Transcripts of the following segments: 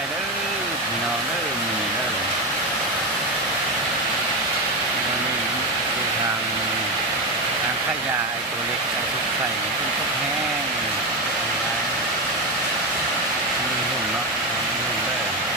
ายเด้อพี่น้องเด้อมีเด้อนี่คือทางขยะไอ้ตัวเล็กไอ้ทุกใส่เป็นทุกแห้งมีหุ่นเนาะมีหุ่นเด้อ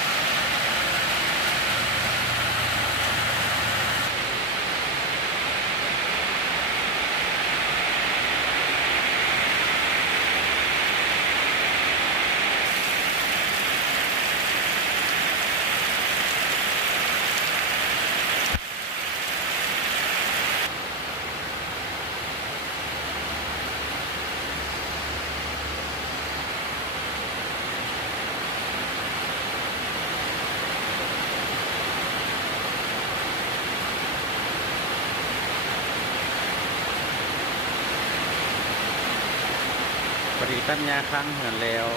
พอดีตัดหญ้าค้างเหือนแล้ว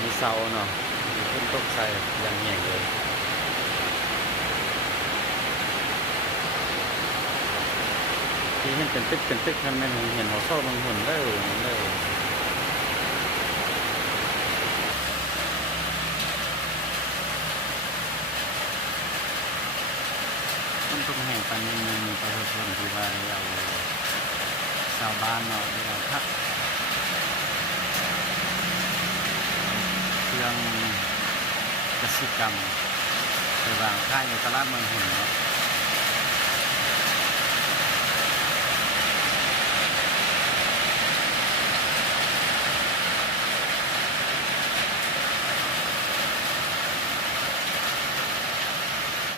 มีเสาเนาะมีขึ้นตกใส่อย่างแง่เลยที่เห็นเป็นตึกทำไมเห็นหัวโซ่บางหุ่นเลยมันต้องแห่งปันนึงมีประชาชนที่ว่าเราชาวบ้านเนาะที่เราพักเครื่องกสิกรรมไปวางค่ายในตลาดเมืองหุ่นเนาะ